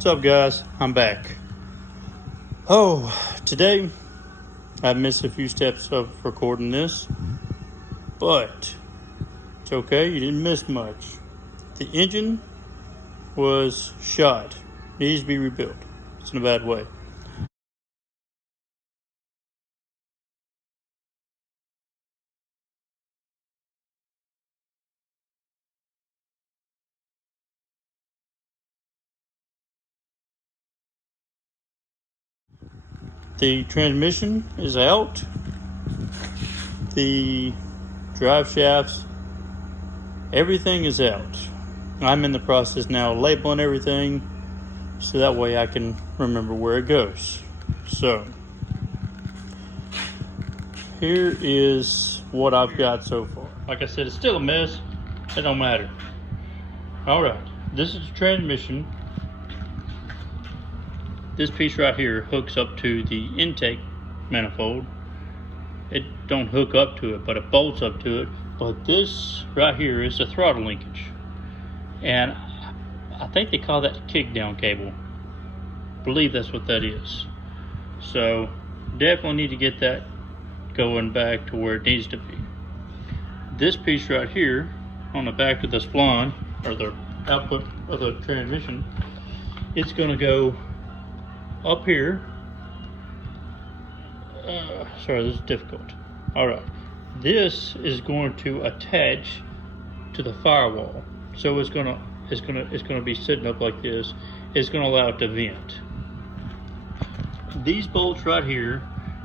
What's up, guys? I'm back. Oh, today I missed a few steps of recording this, but it's okay. You didn't miss much. The engine was shot. Needs to be rebuilt. It's in a bad way. The transmission is out. The drive shafts, everything is out. I'm in the process now of labeling everything so that way I can remember where it goes. So, here is what I've got so far. Like I said, it's still a mess. It don't matter. Alright, this is the transmission. This piece right here hooks up to the intake manifold. It don't hook up to it, but it bolts up to it. But this right here is the throttle linkage. And I think they call that the kickdown cable. I believe that's what that is. So definitely need to get that going back to where it needs to be. This piece right here on the back of the spline, or the output of the transmission, it's going to go up here. Sorry, this is difficult. Alright, this is going to attach to the firewall. So it's gonna be sitting up like this. It's gonna allow it to vent. These bolts right here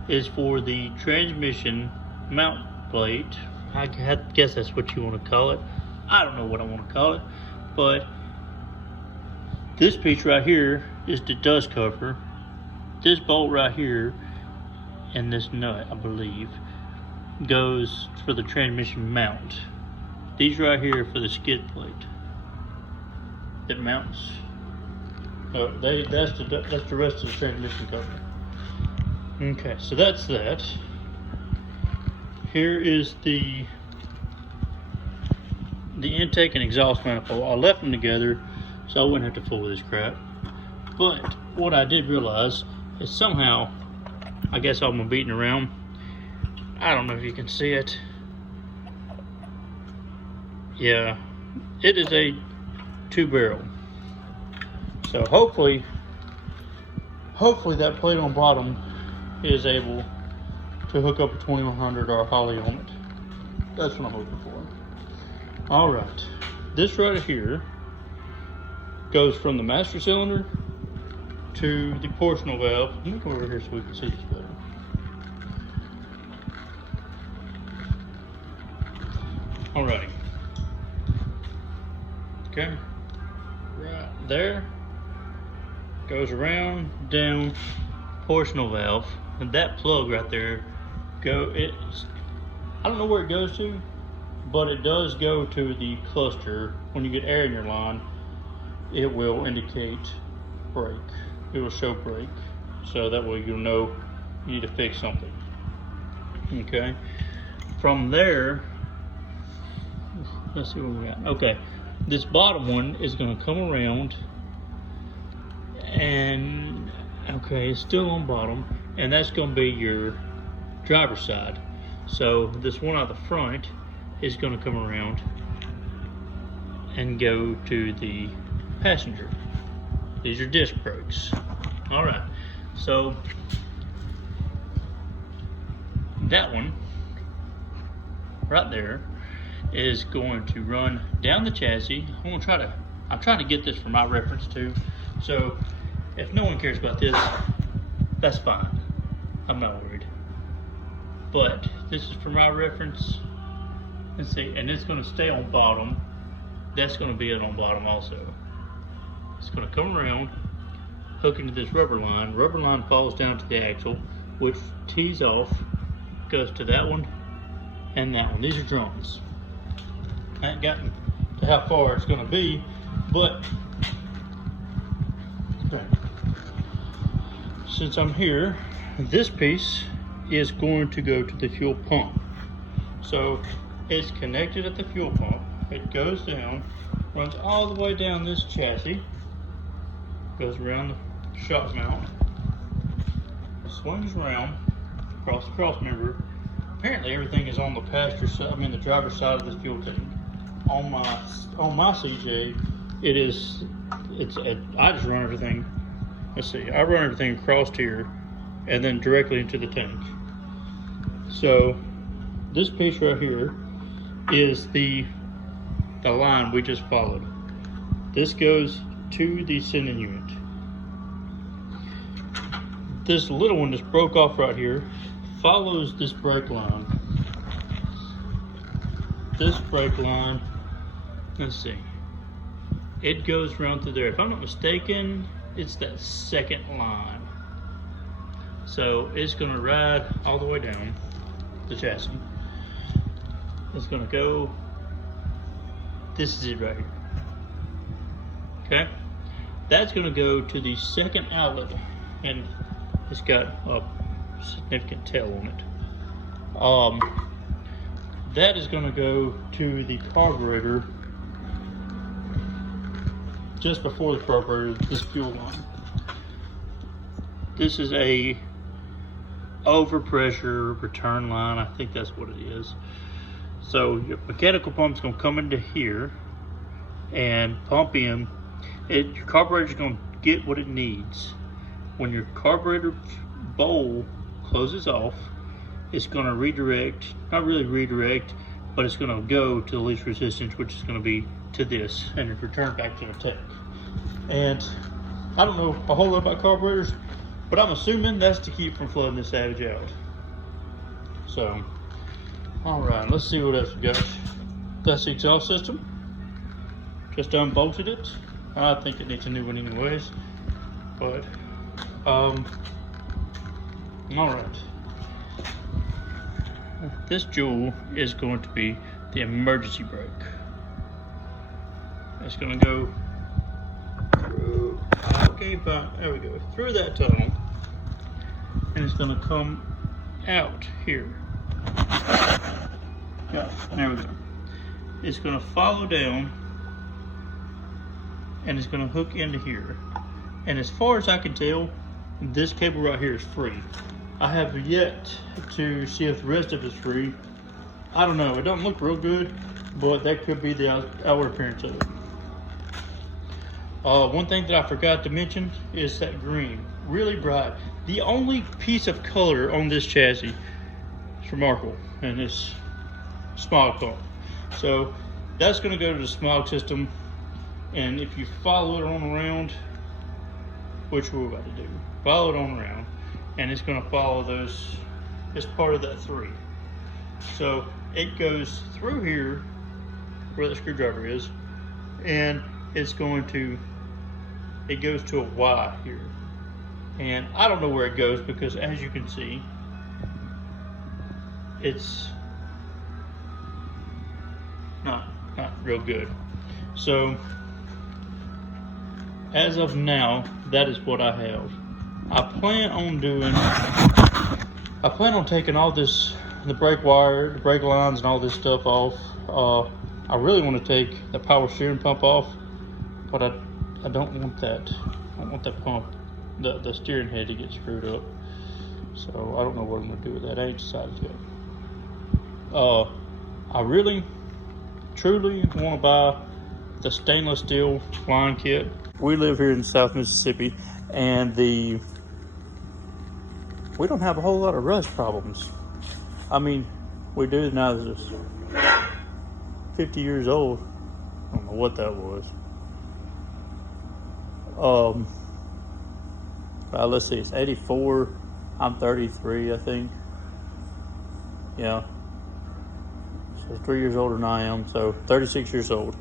is for the transmission mount plate. I guess that's what you want to call it. I don't know what I want to call it, but this piece right here is the dust cover. This bolt right here and this nut, I believe, goes for the transmission mount. These right here are for the skid plate that mounts. That's the rest of the transmission cover. Okay, so that's that. Here is the intake and exhaust manifold. I left them together so I wouldn't have to fool with this crap. But what I did realize is somehow, I guess I'm beating around. I don't know if you can see it. Yeah, it is a 2-barrel. So hopefully that plate on bottom is able to hook up a 2100 or a Holly on it. That's what I'm hoping for. All right, this right here goes from the master cylinder to the portional valve. Let me go over here so we can see this better. Alrighty. Okay. Right there. Goes around, down, portional valve. And that plug right there, I don't know where it goes to, but it does go to the cluster. When you get air in your line, it will indicate brake. It will show brake. So that way you'll know you need to fix something. Okay. From there, let's see what we got. Okay, this bottom one is going to come around, and okay, it's still on bottom, and that's going to be your driver's side. So this one out the front is going to come around and go to the passenger. These are disc brakes. All right, so that one right there is going to run down the chassis. I'm trying to get this for my reference too. So if no one cares about this, that's fine. I'm not worried. But this is for my reference. Let's see, and it's going to stay on bottom. That's going to be it on bottom also. It's going to come around, hook into this rubber line. Rubber line falls down to the axle, which tees off, goes to that one and that one. These are drums. I ain't gotten to how far it's going to be, but okay. Since I'm here, this piece is going to go to the fuel pump. So it's connected at the fuel pump. It goes down, runs all the way down this chassis, goes around the shock mount, swings around across the cross member. Apparently everything is on the passenger side, I mean the driver's side of this fuel tank. On my CJ, I just run everything. Let's see, I run everything across here and then directly into the tank. So this piece right here is the line we just followed. This goes to the sending unit. This little one just broke off right here follows this brake line. This brake line, let's see, it goes around through there. If I'm not mistaken, it's that second line. So it's gonna ride all the way down the chassis. It's gonna go, this is it right here. Okay? That's gonna go to the second outlet, and it's got a significant tail on it. That is gonna go to the carburetor just before the carburetor, this fuel line. This is a overpressure return line, I think that's what it is. So your mechanical pump's gonna come into here and pump in. Your carburetor's gonna get what it needs. When your carburetor bowl closes off, it's gonna redirect, not really redirect, but it's gonna go to the least resistance, which is gonna be to this, and it's returned back to the tank. And I don't know a whole lot about carburetors, but I'm assuming that's to keep from flooding this savage out. So, all right, let's see what else we got. That's the exhaust system. Just unbolted it. I think it needs a new one anyways, but all right. This jewel is going to be the emergency brake. It's going to go through, okay, fine, there we go, through that tunnel, and it's going to come out here. Yeah, there we go. It's going to follow down, and it's going to hook into here. And as far as I can tell, this cable right here is free. I have yet to see if the rest of it's free. I don't know, it don't look real good, but that could be the outward appearance of it. One thing that I forgot to mention is that green, really bright. The only piece of color on this chassis is remarkable, and it's smog pump. So that's gonna go to the smog system, and if you follow it on around, which we're about to do, follow it on around, and it's going to follow those, it's part of that 3. So it goes through here where the screwdriver is, and it's going to, it goes to a Y here. And I don't know where it goes because as you can see, it's not real good. So as of now, that is what I have. I plan on taking all this, the brake wire, the brake lines and all this stuff off. I really want to take the power steering pump off, but I don't want that. I don't want that pump, the steering head to get screwed up. So I don't know what I'm gonna do with that. I ain't decided yet. I really, truly want to buy the stainless steel line kit. We live here in South Mississippi, and we don't have a whole lot of rust problems. I mean, we do now that it's 50 years old. I don't know what that was. Let's see, it's 84. I'm 33, I think. Yeah. So 3 years older than I am, so 36 years old.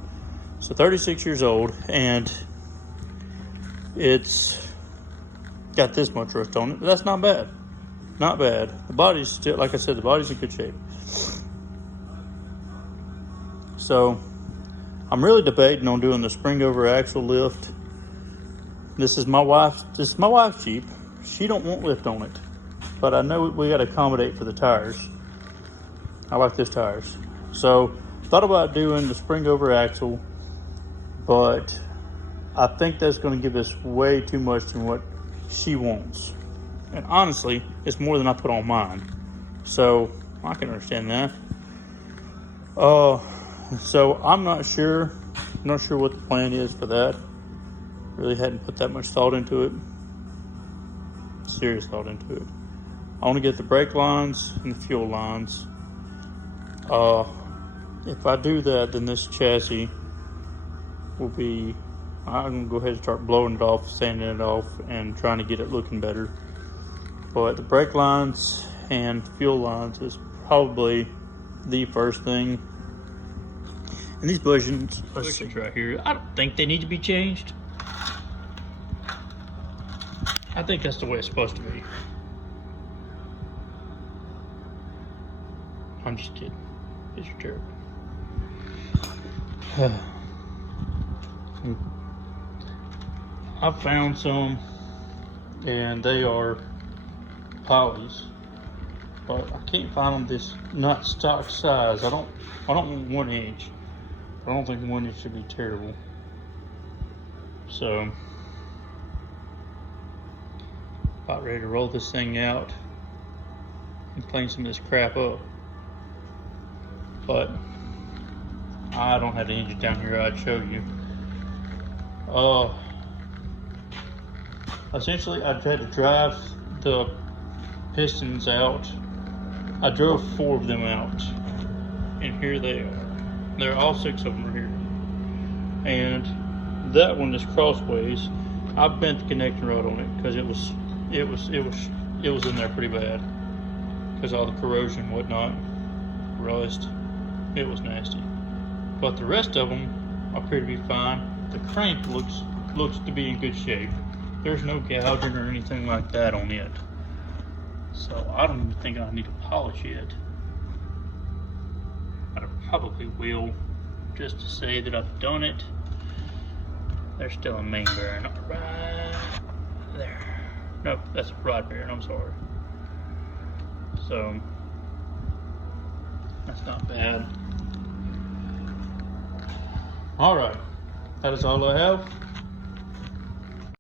So 36 years old, and it's got this much rust on it, but that's not bad. Not bad. The body's still, like I said, the body's in good shape. So I'm really debating on doing the spring over axle lift. This is my wife's Jeep. She don't want lift on it, but I know we got to accommodate for the tires. I like these tires. So thought about doing the spring over axle, but I think that's going to give us way too much than what she wants. And honestly, it's more than I put on mine. So I can understand that. So I'm not sure. Not sure what the plan is for that. Really hadn't put that much thought into it. Serious thought into it. I want to get the brake lines and the fuel lines. If I do that, then this chassis will be, I'm going to go ahead and start blowing it off, sanding it off, and trying to get it looking better. But the brake lines and fuel lines is probably the first thing. And these bushings right here, I don't think they need to be changed. I think that's the way it's supposed to be. I'm just kidding. These are terrible. I found some, and they are polys, but I can't find them this not stock size. I don't want 1 inch. I don't think 1 inch should be terrible. So about ready to roll this thing out and clean some of this crap up. But I don't have the engine down here. I'd show you. Essentially, I had to drive the pistons out. I drove 4 of them out, and here they are. There are all 6 of them are here, and that one is crossways. I bent the connecting rod on it because it was in there pretty bad because all the corrosion and whatnot, rust. It was nasty. But the rest of them appear to be fine. The crank looks to be in good shape. There's no gouging or anything like that on it. So I don't even think I need to polish it. I probably will, just to say that I've done it. There's still a main bearing right there. Nope, that's a rod bearing, I'm sorry. So that's not bad. Alright, that is all I have.